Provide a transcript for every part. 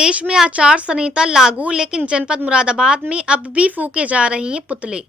प्रदेश में आचार संहिता लागू, लेकिन जनपद मुरादाबाद में अब भी फूके जा रही हैं पुतले।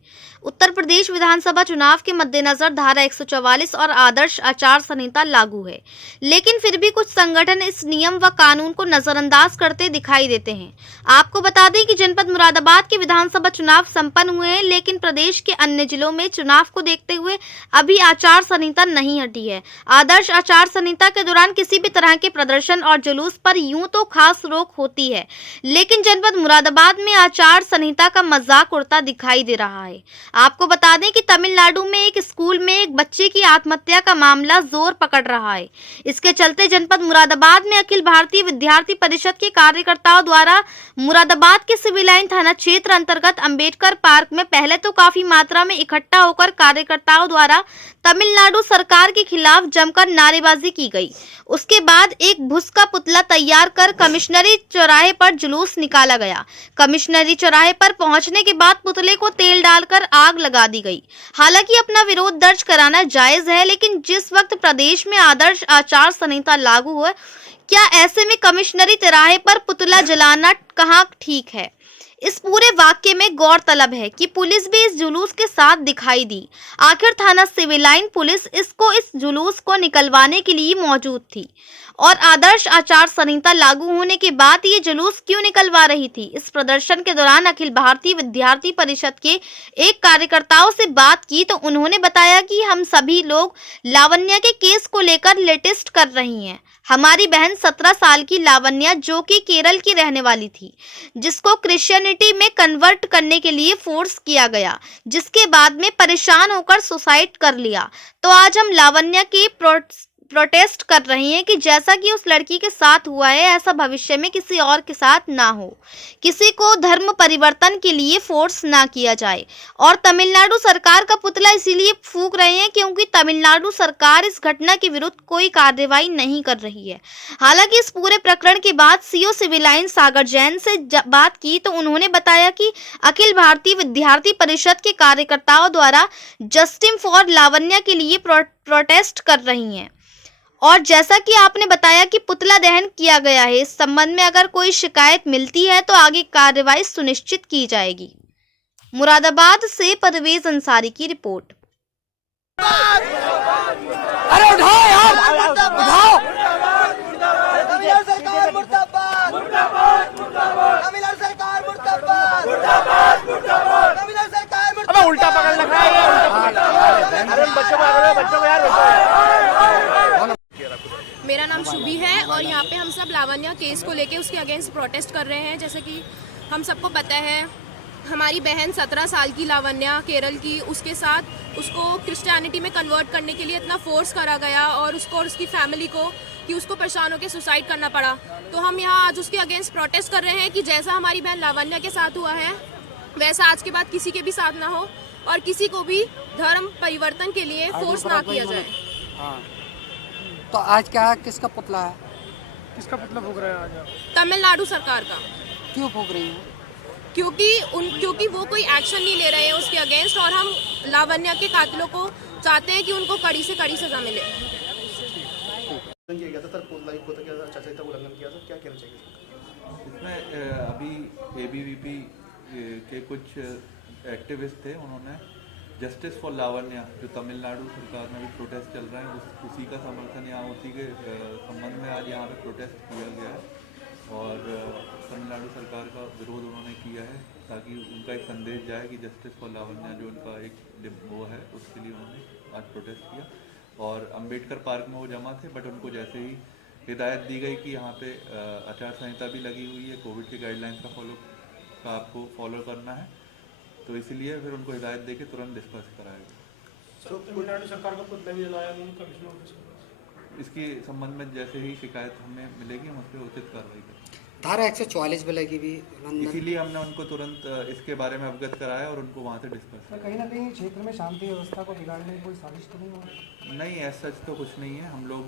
उत्तर प्रदेश विधानसभा चुनाव के मद्देनजर धारा 144 और आदर्श आचार संहिता लागू है, लेकिन फिर भी कुछ संगठन इस नियम व कानून को नजरअंदाज करते दिखाई देते हैं। आपको बता दें कि जनपद मुरादाबाद के विधानसभा चुनाव संपन्न हुए हैं, लेकिन प्रदेश के अन्य जिलों में चुनाव को देखते हुए अभी आचार संहिता नहीं हटी है। आदर्श आचार संहिता के दौरान किसी भी तरह के प्रदर्शन और जुलूस पर यूं तो खास रोक होती है, लेकिन जनपद मुरादाबाद में आचार संहिता का मजाक उड़ता दिखाई दे रहा है। आपको बता दें कि तमिलनाडु में एक स्कूल में एक बच्चे की आत्महत्या का मामला जोर पकड़ रहा है। इसके चलते जनपद मुरादाबाद में अखिल भारतीय विद्यार्थी परिषद के कार्यकर्ताओं द्वारा मुरादाबाद के सिविल लाइन थाना क्षेत्र अंतर्गत अंबेडकर पार्क में पहले तो काफी मात्रा में इकट्ठा होकर कार्यकर्ताओं द्वारा तमिलनाडु सरकार के खिलाफ जमकर नारेबाजी की गई। उसके बाद एक भुस का पुतला तैयार कर कमिश्नरी चौराहे पर जुलूस निकाला गया। कमिश्नरी चौराहे पर पहुंचने के बाद पुतले को तेल डालकर आग लगा दी गई। हालांकि अपना विरोध दर्ज कराना जायज है, लेकिन जिस वक्त प्रदेश में आदर्श आचार संहिता लागू है, क्या ऐसे में कमिश्नरी चौराहे पर पुतला जलाना कहाँ ठीक है? इस पूरे वाक्य में गौरतलब है कि पुलिस भी इस जुलूस के साथ दिखाई दी। आखिर थाना सिविल लाइन पुलिस इस जुलूस को निकलवाने के लिए मौजूद थी और आदर्श आचार संहिता लागू होने के बाद ये जुलूस क्यों निकलवा रही थी? इस प्रदर्शन के दौरान अखिल भारतीय विद्यार्थी परिषद के एक कार्यकर्ताओं से बात की तो उन्होंने बताया कि हम सभी लोग लावण्या के केस को लेकर लेटेस्ट कर रही हैं। हमारी बहन 17 साल की लावण्या, जो कि केरल की रहने वाली थी, जिसको क्रिश्चियनिटी में कन्वर्ट करने के लिए फोर्स किया गया, जिसके बाद में परेशान होकर सुसाइड कर लिया। तो आज हम लावण्या की प्रोटेस्ट कर रही हैं कि जैसा कि उस लड़की के साथ हुआ है, ऐसा भविष्य में किसी और के साथ ना हो, किसी को धर्म परिवर्तन के लिए फोर्स ना किया जाए। और तमिलनाडु सरकार का पुतला इसीलिए फूंक रहे हैं क्योंकि तमिलनाडु सरकार इस घटना के विरुद्ध कोई कार्रवाई नहीं कर रही है। हालांकि इस पूरे प्रकरण के बाद CO civil line Sagar Jain से बात की तो उन्होंने बताया कि अखिल भारतीय विद्यार्थी परिषद के कार्यकर्ताओं द्वारा जस्टिस फॉर लावण्या के लिए प्रोटेस्ट कर रही हैं। और जैसा कि आपने बताया कि पुतला दहन किया गया है, इस संबंध में अगर कोई शिकायत मिलती है तो आगे कार्रवाई सुनिश्चित की जाएगी। मुरादाबाद से परवेज अंसारी की रिपोर्ट। अरे उठाओ यार, उठाओ। तमिलनाडु सरकार मुर्दाबाद, तमिलनाडु सरकार मुर्दाबाद, तमिलनाडु सरकार मुर्दाबाद। अबे उल्टा पकड़ रखा है ये। अरे बच्चों को यार मेरा नाम शुभी है और यहाँ पे हम सब लावण्या केस को लेके उसके अगेंस्ट प्रोटेस्ट कर रहे हैं। जैसे कि हम सबको पता है, हमारी बहन 17 साल की लावण्या केरल की, उसके साथ उसको क्रिश्चियनिटी में कन्वर्ट करने के लिए इतना फोर्स करा गया और उसको और उसकी फैमिली को कि उसको परेशान होकर सुसाइड करना पड़ा। तो हम यहाँ आज उसके अगेंस्ट प्रोटेस्ट कर रहे हैं कि जैसा हमारी बहन लावण्या के साथ हुआ है, वैसा आज के बाद किसी के भी साथ ना हो और किसी को भी धर्म परिवर्तन के लिए फोर्स ना किया जाए। तो आज क्या किसका पुतला है? किसका पुतला फूक रहे हैं आज आप? तमिलनाडु सरकार का। क्यों फूक रही है? क्योंकि वो कोई एक्शन नहीं ले रहे हैं उसके अगेंस्ट और हम लावण्या के कातिलों को चाहते हैं कि उनको कड़ी से कड़ी सजा मिले। इसमें अभी एबीवीपी के कुछ एक्टिविस्ट थे, उन्होंने जस्टिस फॉर लावण्या, जो तमिलनाडु सरकार में भी प्रोटेस्ट चल रहा है, उसी का समर्थन यहाँ उसी के संबंध में आज यहाँ पे प्रोटेस्ट किया गया है और तमिलनाडु सरकार का विरोध उन्होंने किया है ताकि उनका एक संदेश जाए कि जस्टिस फॉर लावण्या जो उनका एक वो है, उसके लिए उन्होंने आज प्रोटेस्ट किया। और अंबेडकर पार्क में वो जमा थे, बट उनको जैसे ही हिदायत दी गई कि यहाँ पे आचार संहिता भी लगी हुई है, कोविड के गाइडलाइंस का आपको फॉलो करना है, तो इसीलिए फिर उनको हिदायत देके तुरंत डिस्पर्स कराया गया। तमिलनाडु सरकार का पुतला भी जलाया कमिश्नर। इसके संबंध में जैसे ही शिकायत हमें मिलेगी हम उस पर उचित कार्रवाई करेंगे। धारा 144 में लगी भी, इसीलिए हमने उनको तुरंत इसके बारे में अवगत कराया और उनको वहाँ से डिस्पर्स। कहीं ना कहीं क्षेत्र में शांति व्यवस्था को बिगाड़ने की कोई साजिश तो नहीं हो रही? नहीं, ऐसा सच तो कुछ नहीं है। हम लोग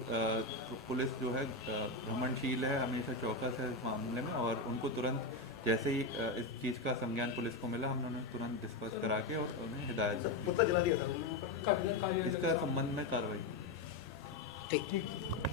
पुलिस जो है भ्रमणशील है, हमेशा चौकस है इस मामले में और उनको तुरंत जैसे ही इस चीज़ का संज्ञान पुलिस को मिला, हमने उन्हें तुरंत डिस्पर्स करा के और उन्हें हिदायत दी। जला दिया था, इसका संबंध में कार्रवाई। ठीक।